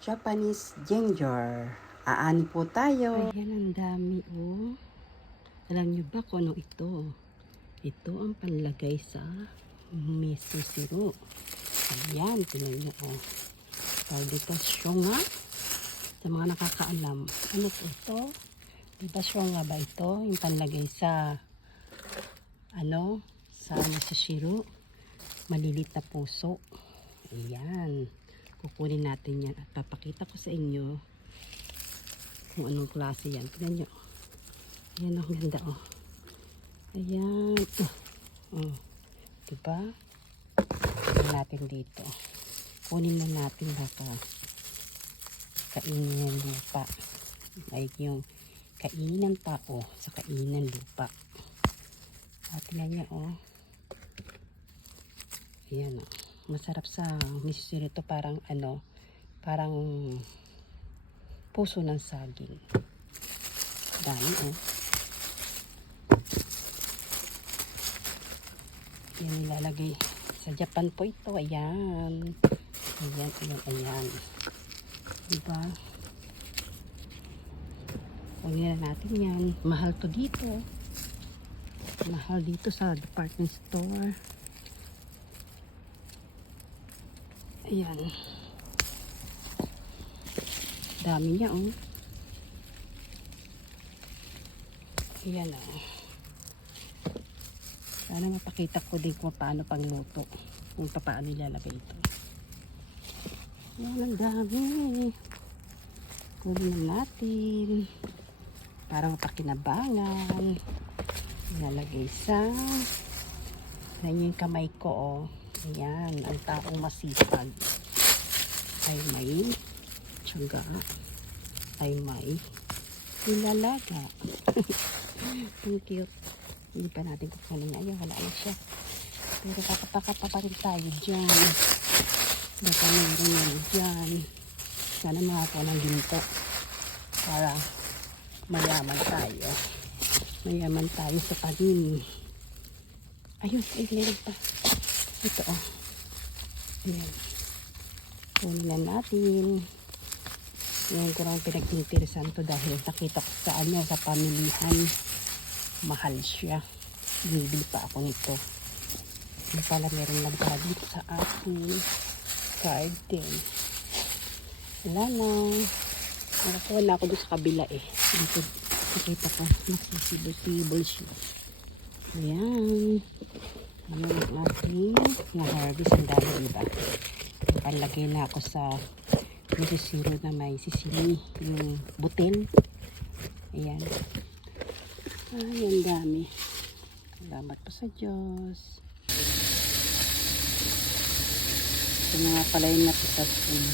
Japanese ginger. Aani po tayo. Ayan, ang dami oh. Alam nyo ba kung ano ito? Ito ang panlagay sa miso syrup. Ayan, tingnan nyo oh. Tawag dito, syonga. Sa mga nakakaalam. Ano po ito? Diba syonga ba ito? Yung panlagay sa sa miso syrup. Malilit na puso. Ayan. Kukunin natin yan at papakita ko sa inyo kung anong klase yan. Tignan nyo. Ayan, ang ganda oh. Ayan. Oh. Diba? Tignan natin dito. Kunin na natin baka kainin ng lupa. Like yung kainin ng tao sa kainin ng lupa. At tignan nyo oh. Ayan oh. Masarap sa miso syrup ito, parang parang puso ng saging. Dami oh. Yan nilalagay sa Japan po ito. Ayan. Ayan. Diba? Kunin na natin yan. Mahal to dito. Mahal dito sa department store. Ayan. Dami niya oh. Ayan oh. Sana mapakita ko din kung paano pangluto. Kung paano ilalagay ito. Ayan, ang dami. Kunin natin. Para mapakinabangan. Ilalagay sa yung kamay ko oh. Ayan, ang taong masipag ay may tiyaga, ay may nilalaga. Ang cute. Hindi pa natin kukunin. Ayun, wala na siya. Pero kakapakapa pa rin tayo dyan. Baka meron yan dyan. Sana makakuha ng ginto para mayaman tayo. Mayaman tayo sa panin. Ayun, ay meron pa. Ito oh. Ayan. Kunin na natin. Ngayon ko lang pinag-interesan to dahil nakita ko sa pamilihan. Mahal siya. Binibili pa ako nito. Hindi pala meron nagdala dito sa ating garden. Wala na. Nakakuha na ako doon sa kabila eh. Dito nakita ko. Nasisibol-sibol siya. Ayan. Ayan ang ating na-harvest. Ang dami diba? Palagay na ako sa miso syrup na may sisili. Yung butil. Ayan. Ay, ang dami. Salamat po sa Diyos. Ito nga pala yung napitas yung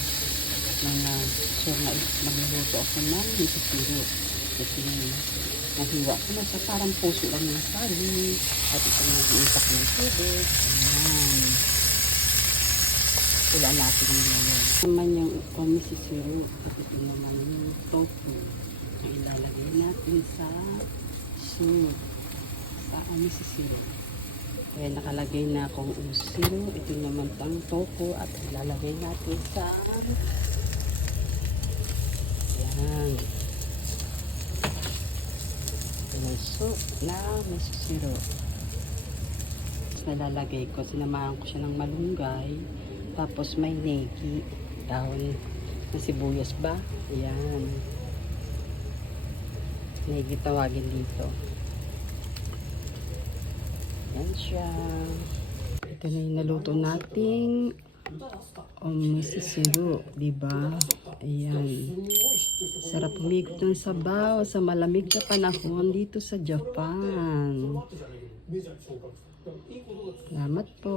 mga sure na magluluto ako ng miso syrup. Kasi nahiwa ko na sa parang puso lang ng sali. At ito nag-iisak ng tubig. Ayan. Pula natin yung ngayon. Naman yung miso syrup. At ito naman yung tofu na ilalagay natin sa syrup. Sa miso syrup. Kaya nakalagay na akong syrup. Ito naman pang tofu at ilalagay natin sa yan. Soup na miso syrup. Nalalagay ko, sinamahan ko siya ng malunggay. Tapos may negi, dahon ng sibuyas ba? Ayan. Negi tawagin dito. Ayan siya. Ito na yung naluto nating miso syrup, diba? Ayan. Sarap umikot ng sabaw sa malamig na panahon dito sa Japan. Salamat po.